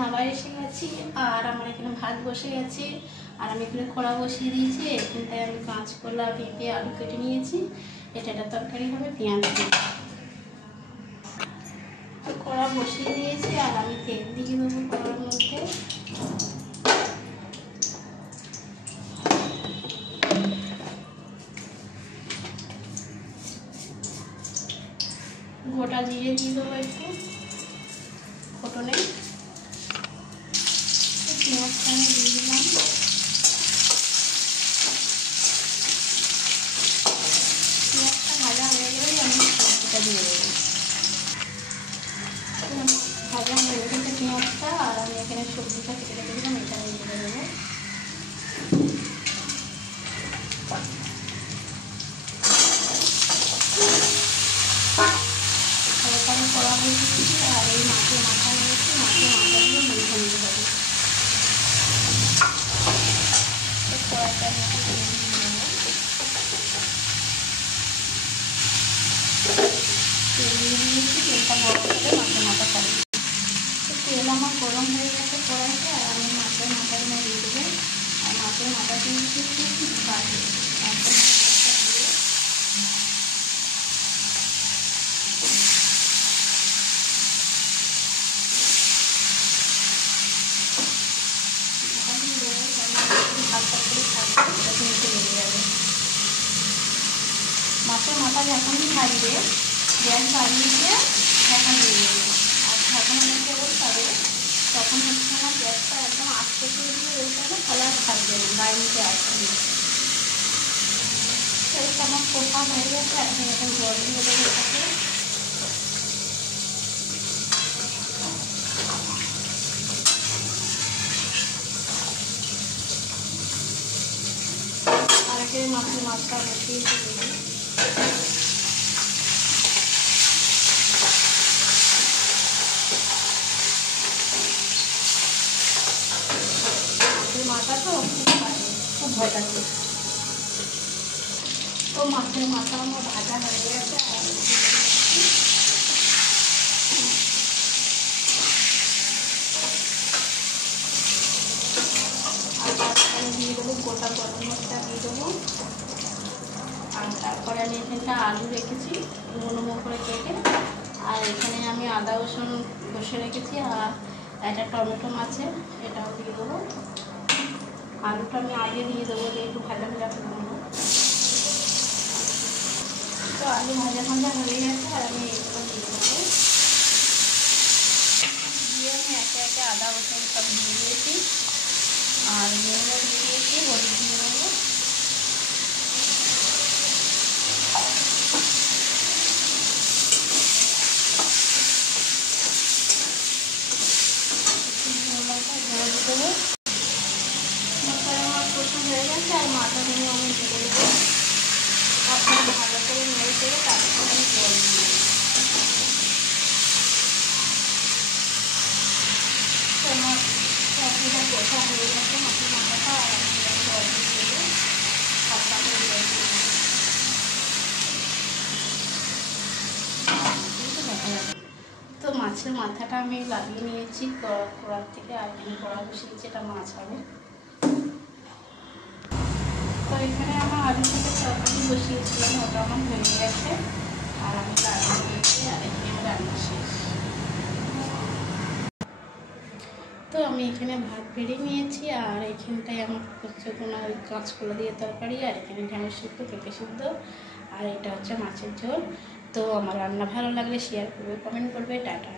ধাবায় এসে গেছি আর আমার এখানে ভাত বসে গেছে আর আমি এখানে কড়া বসিয়ে দিয়েছি। এখানটায় আমি কাঁচকলা পেঁপে আলু কেটে নিয়েছি। এটা তরকারি হবে পেঁয়াজ দিয়ে। কড়া বসিয়ে দিয়েছি আর আমি তেল দিয়ে দেবো কড়ার মধ্যে। গোটা জিরে দিয়ে দেবো একটু ফোটনে। পেঁয়াজটা আমি দিয়ে দিলাম। পেঁয়াজটা ভাজা হয়ে গেলেই আমি সবজিটা দিয়ে দেবো। ভাজা হয়ে গেছে পেঁয়াজটা আর আমি এখানে সবজিটা কেটে রেখে দিলাম, এটা আমি দিয়ে দেবো। হালকা কড়া হয়েছি আর এই মাছের মাথা নিয়েছি, মাছের মাথাগুলো মেখে নিতে হবে। কড়াইটা মেখে তেল দিয়ে দেবো। তেল দিয়ে দিয়েছি, তেলটা গরম করে মাছের মাথা খাবো। তেল আমার গরম হয়ে গেছে কড়াইতে আর আমি মাছের মাথাগুলো দিয়ে দেবো। আর মাছের মাথা দিয়ে দিচ্ছি বাটি একদম দিয়ে মাছের মাথা যখনই থাকবে গ্যাস বাড়িয়ে দিয়ে ঢাকা দিয়ে দেবে। আর ঢাকানো রেখে বলতে তখন হচ্ছে না গ্যাসটা একদম আস্তে করে দিয়ে ওইখানে তাহলে আর থাকবে না, বাইরেতে আসবে। সেটা আমার কোথা হয়ে গেছে, এখন এখন জল দিয়ে দেবো এটাকে। আর একে মাছের মাছটা বসিয়ে দেবো। মাথা তো খুব ভয় লাগছে। তো মাছের মাথা আমার ভাজা হয়ে গেছে আর দিয়ে দেবো গোটা গরম মশলা দিয়ে দেবো। আর তারপরে আমি এখানটা আলু রেখেছি ডুমো করে কেটে, আর এখানে আমি আদা রসুন বসে রেখেছি আর একটা টমেটো আছে এটাও দিয়ে দেবো। আলুটা আমি আগে দিয়ে দেবো, যে একটু ভাজা ভাজা করে দেবো। তো আলু ভাজা ভাজা হয়ে গেছে আর আমি এগুলো দিয়ে দেবো। দিয়ে আমি একে একে আদা রসুন সব দিয়ে দিয়েছি আর নুনও দিয়ে দিয়েছি, হলুদ দিয়ে দেবো। দেবো মশলা আমার প্রথম হয়ে গেছে আর মাথাগুলো আমি দিয়ে দেবো। আপনার ভালো করে নেড়ে চেড়ে তারপর আমি জল দিয়ে দেবো। আমার সবজিটা কোথা হয়ে গেছে মাছের মাথাটা আর আমি জল দিয়ে দেবো। হালকা করে জল দিয়ে দেবো। তো মাছের মাথাটা আমি লাগিয়ে নিয়েছি কড়ার থেকে, আর এখানে কড়া বসিয়েছি, এটা মাছ হবে। তো এখানে আমার আলু থেকে তরকারি বসিয়েছিলাম, ওটা আমার হয়ে গেছে আর আমি লাগিয়ে দিয়েছি আর এখানে আমার রান্না শেষ। তো আমি এখানে ভাত বেড়ে নিয়েছি আর এখানটায় আমার হচ্ছে কোনো ওই কাঁচকলা দিয়ে তরকারি আর এখানে ঢেঁড়স সিদ্ধ, পেঁপে সিদ্ধ আর এটা হচ্ছে মাছের ঝোল। তো আমার রান্না ভালো লাগলে শেয়ার করবে, কমেন্ট করবে। টাটা।